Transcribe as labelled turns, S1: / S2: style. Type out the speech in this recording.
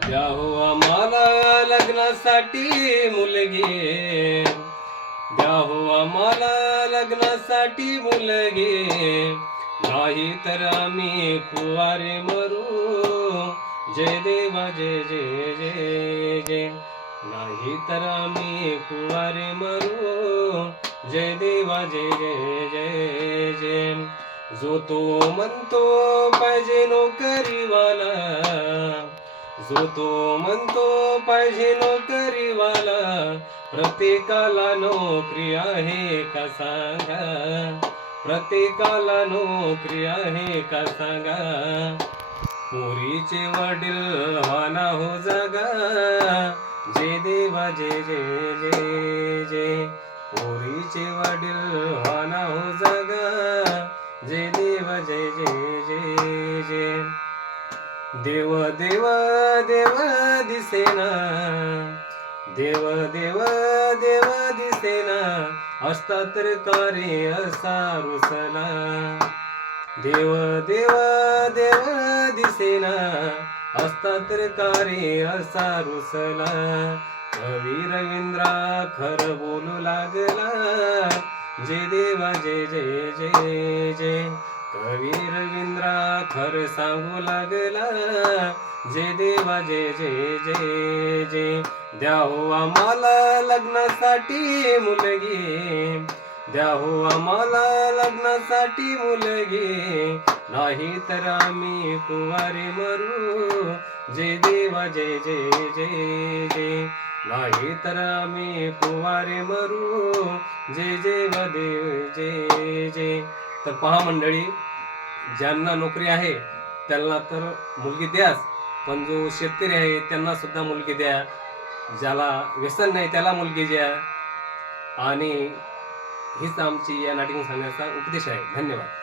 S1: द्याहो आम्हाला लग्नासाठी मुलगी. द्याहो आम्हाला लग्नासाठी मुलगी. नाही तर आम्ही कुवारे मरू. जय देवा जय जय जय जय. नाही तर आम्ही कुवारे मरू. जय देवा जय जय जय जय. जो तो म्हणतो पाहिजे नोकरीवाला जो तो म्हणतो पाहिजे नोकरीवाला प्रत्येकाला नोकरी आहे का सांगा? प्रत्येकाला नोकरी आहे का सांगा? पोरीचे वडील हाना हो जागा जे देवा जे जे जे जे. पोरीचे वडील हाना हो जागा जे देवा जे जे देव देव देव दिसेना. देव देव देव दिसेना. असता करे कार्य असा रुसला देव देव देव दिसेना. असता करे कार्य असा रुसला कवी रवींद्रा खर बोलू लागला. जे देवा जे जय जय जे. कवी रवींद्रा खर सांगू लागला जे देवा जे जे जे जे द्या हो आम्हाला लग्नासाठी मुलगी. द्या हो आम्हाला लग्नासाठी मुलगी. नाही तर आम्ही कुवारे मरू. जे देवा जे जे जे जे नाही तर आम्ही कुवारे मरू. जे जे देव जे जे तर पहा मंडळी ज्यांना नोकरी आहे त्यांना तर मुलगी द्याच पण जो शेतकरी आहे त्यांना सुद्धा मुलगी द्या. ज्याला व्यसन नाही त्याला मुलगी द्या. आणि हीच आमची या नाटिका सांगण्याचा उपदेश आहे. धन्यवाद.